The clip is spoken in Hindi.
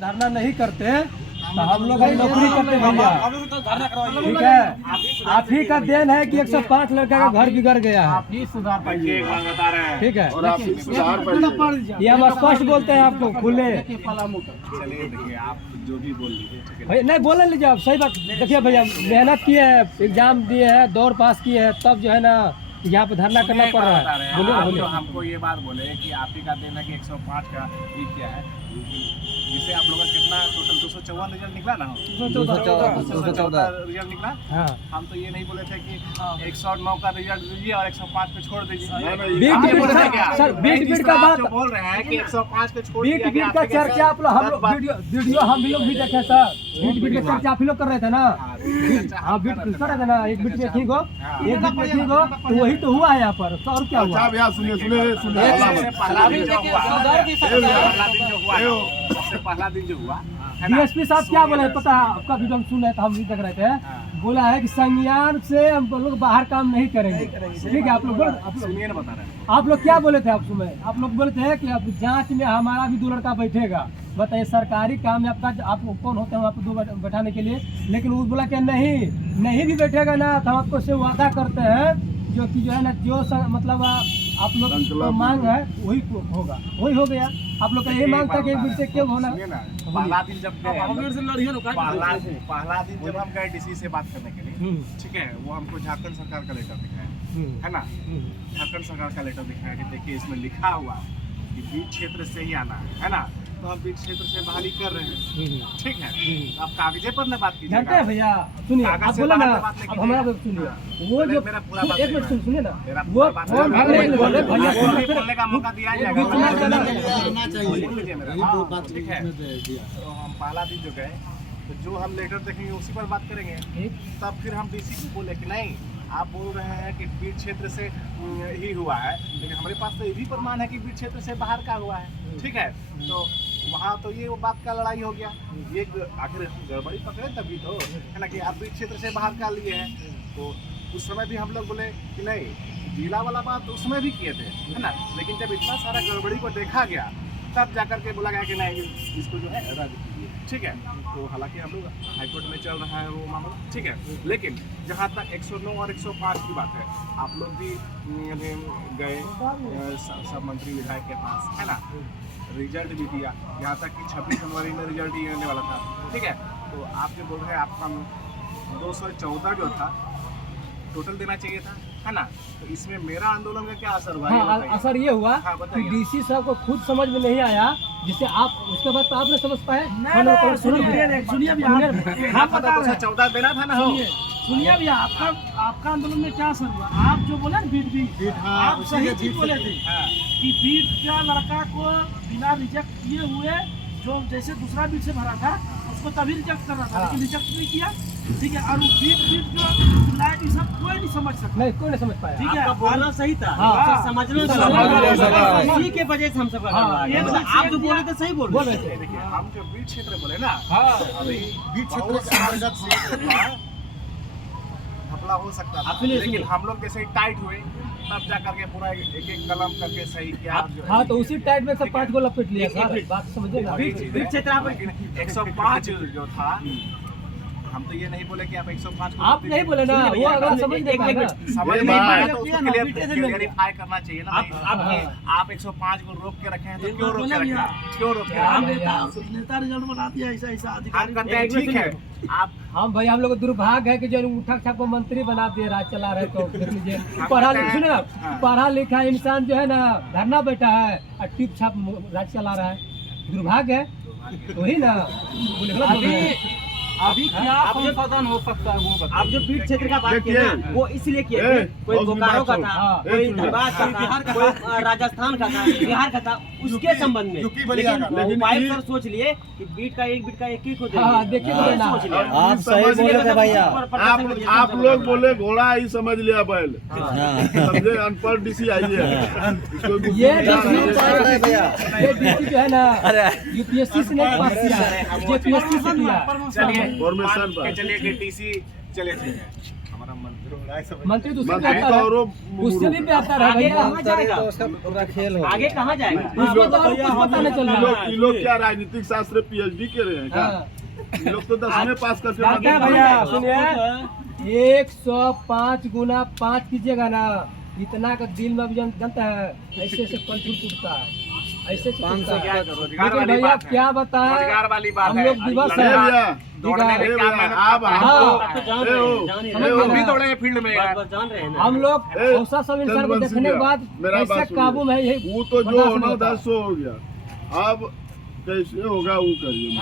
धरना नहीं करते तो हम लोग ही नौकरी करते भैया। ठीक है, आप ही का देन है कि 105 लड़का का घर बिगड़ गया है। ठीक है, ये हम स्पष्ट बोलते हैं आपको खुले। आप जो भी बोल लीजिए भाई नहीं बोले लीजिए आप, सही बात। देखिए भैया, मेहनत किए हैं, एग्जाम दिए हैं, दौड़ पास किए हैं, तब जो है ना यहाँ पे धरना करना पड़ रहा है। बोलिए बोलिए। हमको ये बात बोले कि आप ही का देना कि 105 का ये क्या है, जिसे आप लोगों का कितना टोटल 254 रिजल्ट निकला ना, 214 रिजल्ट निकला। हाँ, हम तो ये नहीं बोले थे कि 109 का रिजल्ट दीजिए और 105 पे छोड़ दीजिए। सर बीट का बात बोल रहे हैं कि 105 पे छोड़ बीट का चर्चा आप लोग, हम लोग वीडियो हम भी लोग भी देखे सर। बीट का चर्चा आप ही लोग कर रहे थे ना। हाँ, बीट कर रहे थे ना। एक बीट में ठीक हो, एक बीट में ठीक हो, तो वही तो हुआ है यहाँ पर। और क्या हुआ? पहला दिन जो हुआ डीएसपी साहब क्या बोले पता है? आपका वीडियो हम सुन रहे थे, हम भी देख रहे थे। बोला है कि संज्ञान से हम लोग बाहर काम नहीं करेंगे। ठीक है, आप लोग बता रहे हैं। आप लोग क्या बोले थे? आप सुने, आप लोग बोले थे कि अब जांच में हमारा भी 2 लड़का बैठेगा। बताइए, सरकारी काम में आपका आप कौन होते हैं आपको 2 बैठाने के लिए? लेकिन वो बोला कि नहीं भी बैठेगा ना तो हम आपको से वादा करते हैं जो कि जो है ना, जो मतलब आप लोग को मांग है वही होगा, वही हो गया। आप लोग का ये मांग था कि एक से क्यों होना। पहला दिन जब हम गए डीसी से बात करने के लिए, ठीक है, वो हमको झारखंड सरकार का लेटर दिखाया है ना। झारखंड सरकार का लेटर दिखाया कि देखिए इसमें लिखा हुआ कि बीट क्षेत्र से ही आना है ना, तो हम बीट क्षेत्र से बहाली कर रहे हैं। ठीक है, आप कागजे पर न बात कीजिए। जानते हैं भैया, सुनिए, आप बोले ना, अब हमारा बात सुनिए। वो जो एक मिनट सुनिए ना, वो बोलने का मौका दिया जाएगा। ठीक है, तो हम पहला दिन जो गए तो जो हम लेटर देखेंगे उसी पर बात करेंगे। तब फिर हम डीसी को बोले कि नहीं, आप बोल रहे हैं कि बीट क्षेत्र से ही हुआ है, लेकिन हमारे पास तो ये भी प्रमाण है कि बीट क्षेत्र से बाहर का हुआ है। ठीक है, तो वहाँ तो ये वो बात का लड़ाई हो गया। ये आखिर गड़बड़ी पकड़े तभी तो है ना कि आप बीट क्षेत्र से बाहर का लिए हैं। तो उस समय भी हम लोग बोले कि नहीं, जिला वाला बात उस समय भी किए थे, है ना। लेकिन जब इतना सारा गड़बड़ी को देखा गया तब जाकर के बोला गया कि नहीं, इसको जो है रद्द कीजिए। ठीक है, तो हालांकि हम लोग हाईकोर्ट में चल रहा है वो मामला। ठीक है, लेकिन जहाँ तक 109 और 105 की बात है, आप लोग भी गए सब मंत्री विधायक के पास, है ना, रिजल्ट भी दिया। यहाँ तक कि 26 जनवरी में रिजल्ट ही आने वाला था। ठीक है, तो आप जो बोल रहे हैं आपका 214 जो था टोटल देना चाहिए था, है ना। तो इसमें मेरा आंदोलन का क्या असर हुआ? हाँ, असर ये हुआ कि डीसी साहब को खुद समझ में नहीं आया, जिससे आप उसके बाद तो आपने समझ पाए। सुनिए भैया, 14 देना था ना। सुनिए भैया, आपका आंदोलन में क्या असर हुआ? आप जो बोले ना बीट आप सही चीज बोले थे कि बीट का लड़का को बिना रिजेक्ट किए हुए, जो जैसे दूसरा बीट से भरा था उसको तभी रिजेक्ट कर रहा था, लेकिन रिजेक्ट नहीं किया। ठीक है, और बीट जो लाइट ये सब कोई नहीं समझ सकता। नहीं, कोई नहीं समझ पाया। ठीक है, बोलना सही था। समझना इसी के वजह से हम सब आप जो बोले थे सही बोल रहे थे। देखिए, हम जो बीट क्षेत्र बोले ना, अभी बीट क्षेत्र घपला हो सकता था, लेकिन हम लोग जैसे टाइट हुए तब जा करके पूरा एक कलम करके सही किया। हाँ, तो उसी टाइट में सब 5 को लपेट लिया। बात समझिए ना। बीट क्षेत्र 105 जो था, हम तो ये नहीं बोले कि आप 105 को आप नहीं बोले ना, वो अगर समझ नहीं पाएगा, समझ नहीं पाया तो उसके लिए वेरीफाई करना चाहिए ना। आप 105 को रोक के रखे हैं तो क्यों रोक के रखे हैं? क्यों रोक के रखे हैं? नेता रिजल्ट बना दिया ऐसा ऐसा हम अधिकारी। कहते हैं ठीक है, आप हम भाई हम लोग का दुर्भाग्य है कि जो उठक छाप को मंत्री बना दिए, राज चला रहे। तो देख लीजिए, सुने ना, पढ़ा लिखा इंसान जो है ना धरना बैठा है और टिप छाप राज चला रहा है। दुर्भाग्य है, वही ना। अभी क्या संशोधन हो सकता है वो बताइए। आप जो बीट क्षेत्र का बात किया ना, वो इसलिए किया कोई बोकारो का था, कोई धनबाद का था, कोई राजस्थान का था, बिहार का था, उसके संबंध में। लेकिन उपायुक्त सर सोच लिए कि बीट का एक ही को देखिए आप सही बोले थे भैया। आप लोग बोले घोड़ा ही समझ लिया बैल, समझे अनपढ़ डीसी आई है। ये डीसी जो है ना यूपीएससी से नहीं पास किया, यूपीएससी से किया। चलिए कि टीसी चले ठीक है, हमारा मंत्री दूसरे पे मंत्री आता तो है, औरों उससे भी बेहतर है आगे भैया। कहाँ जाएगा आगे कहाँ जाएगा इसमें तो और कुछ पता नहीं चल रहा है। ये लोग क्या राजनीतिक शास्त्र PhD के रहे हैं क्या? हाँ। ये लोग तो 10वीं पास करके जानते हैं मंत्री भैया बने। सुनिए, 105 गुना 5 कीजिएगा ना, इतना का दिल में भी जानता है, ऐसे से कंठूर टूटता है, ऐसे से टूटता है। लेकिन भैया क्या बताएं, रोजगार वाली बात हम है। लोग दिवस ए है, भैया, दौड़ने में ए क्या भैया, मेहनत आप करता है। हमको- आप तो जान ए रहे हो, हैं, जान ही ए रहे हो, हम भी दौड़े हैं फील्ड में यार। बात जान रहे हैं ना हम लोग ए, ऐसा सब इंसान को चंद्रवंशी देखने के भैया, बाद मेरा कैसे बात सुनिए। काबू में यही वो तो जो बर्दाश्त होना नहीं था होता। सो हो गया, अब कैसे होगा वो करिए।